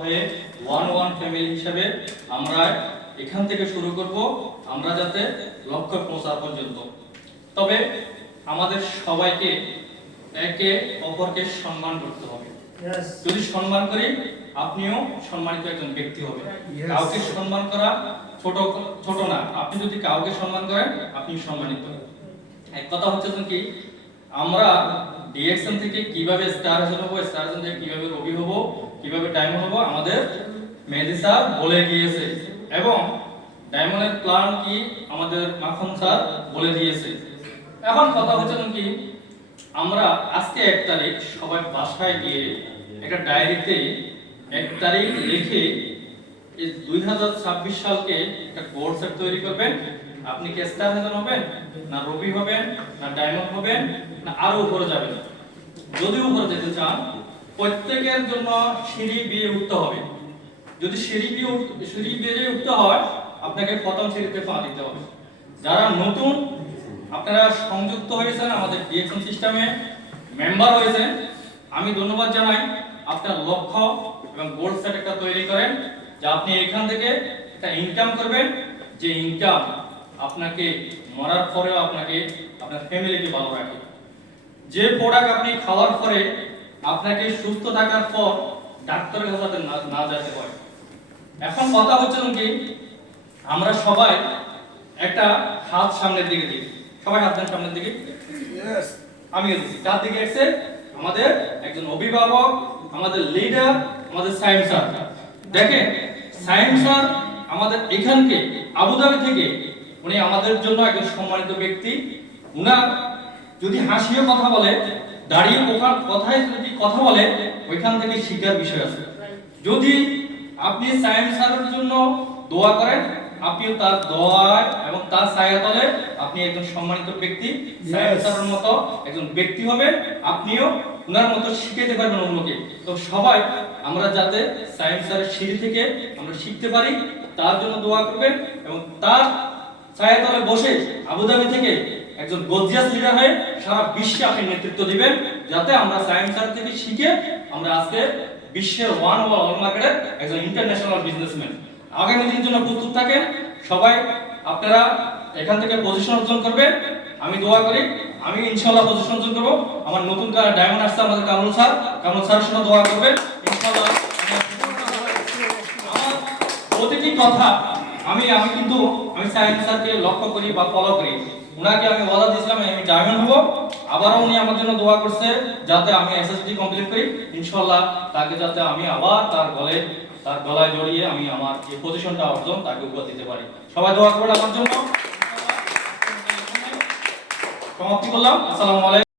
হয়ে one one family হিসেবে আমরা এখান থেকে শুরু করব, আমরা যাতে লক্ষ্যে পৌঁছা পর্যন্ত। তবে আমাদের সবাইকে একে অপরকে সম্মান করতে হবে। যদি সম্মান করি, আপনিও সম্মানিত একজন ব্যক্তি হবে। কাউকে সম্মান করা ছোট ছোট না। আপনি যদি কাউকে সম্মান করেন, আপনি সম্মানিত। এক কথা হচ্ছে কি, আমরা ডিএক্সএন থেকে কিভাবে স্টার হব, স্টার থেকে কিভাবে রবি হব, কিভাবে ডায়মন্ড হব, আমাদের মেহেদী স্যার বলে গিয়েছে, এবং ডায়মন্ডের প্ল্যান কি আমাদের মাখন স্যার বলে দিয়েছে। এখন কথা হচ্ছে কি, আমরা আজকে 1 তারিখ সবাই বাসায় গিয়ে একটা ডায়েরিতে 1 তারিখ লিখে এই 2026 সালকে একটা গোল সেট তৈরি করবেন। আপনি কি স্টার হবেন, না রবি হবেন, না ডায়মন্ড হবেন, না আরো উপরে যাবেন? যদি উপরে যেতে চান, প্রত্যেকের জন্য সিঁড়ি বেয়ে উঠতে হবে। যদি সিঁড়ি বেয়ে উঠতে হয়, আপনাকে প্রথম সিঁড়িতে পা দিতে হবে। যারা নতুন আপনারা সংযুক্ত হয়েছেন, আমাদের ডিএক্সএন সিস্টেমে মেম্বার হয়েছেন, আমি ধন্যবাদ জানাই। আপনার লক্ষ্য এবং গোল সেট একটা তৈরি করেন, যে আপনি এখান থেকে একটা ইনকাম করবেন, যে ইনকাম আপনাকে মরার পরেও আপনাকে আপনার ফ্যামিলিকে ভালো রাখে। যে প্রোডাক্ট আপনি খাওয়ার পরে আপনাকে সুস্থ থাকার পর ডাক্তারের কাছে না যেতে হয়। এখন কথা হচ্ছে কি, আমরা সবাই একটা হাত সামনের দিকে দিই। সবাই হাত দেন সামনের দিকে। আমি তার দিকে এসে আমাদের একজন অভিভাবক, আমাদের লিডার, আমাদের সায়েন্স স্যার। দেখেন, সায়েন্স স্যার আমাদের এখানকে আবুধাবি থেকে, উনি আমাদের জন্য একজন সম্মানিত ব্যক্তি। উনার যদি হাসিও কথা বলে, দাঁড়িয়ে কথায় যদি কথা বলে, ওইখান থেকে শিক্ষার বিষয় আছে। যদি আপনি সায়েন্স স্যারের জন্য দোয়া করেন, আপনিও তার দোয়ায় এবং তার ছায়াতলে আপনি একজন সম্মানিত ব্যক্তি, সায়েন্স স্যারের মতো একজন ব্যক্তি হবেন। আপনিও ওনার মতো শিখাতে পারবেন অন্যকে। তো সবাই আমরা যাতে সায়েন্স স্যারের সিঁড়ি থেকে আমরা শিখতে পারি, তার জন্য দোয়া করবেন, এবং তার ছায়াতলে বসে আবুধাবি থেকে একজন গর্জিয়াস লিডার হয়ে সারা বিশ্বে আপনি নেতৃত্ব দিবেন, যাতে আমরা সায়েন্স স্যার থেকে শিখে আমরা আজকে বিশ্বের ওয়ান মার্কেটের একজন ইন্টারন্যাশনাল বিজনেসম্যান। আগামী দিনের জন্য প্রস্তুত থাকেন সবাই। আপনারা এখান থেকে পজিশন অর্জন করবেন, আমি দোয়া করি। আমি ইনশাআল্লাহ পজিশন অর্জন করব। আমার নতুন ডায়মন্ড আসছে আমাদের কামরুল স্যারের জন্য দোয়া করবেন ইনশাআল্লাহ। আমার প্রতিটি কথা আমি কিন্তু সায়েন্স স্যারকে লক্ষ্য করি বা ফলো করি। উনাকে আমি ওয়াদা দিয়েছিলাম আমি ডায়মন্ড হব। আবারও উনি আমার জন্য দোয়া করছে যাতে আমি এসএসসি কমপ্লিট করি। ইনশাআল্লাহ তাকে যাতে আমি আবার তার গলায় জড়িয়ে আমি আমার যে পজিশনটা অর্জন তাকে উপহার দিতে পারি। সবাই দোয়া করবেন আমার জন্য। সমাপ্তি করলাম। আসসালামু আলাইকুম।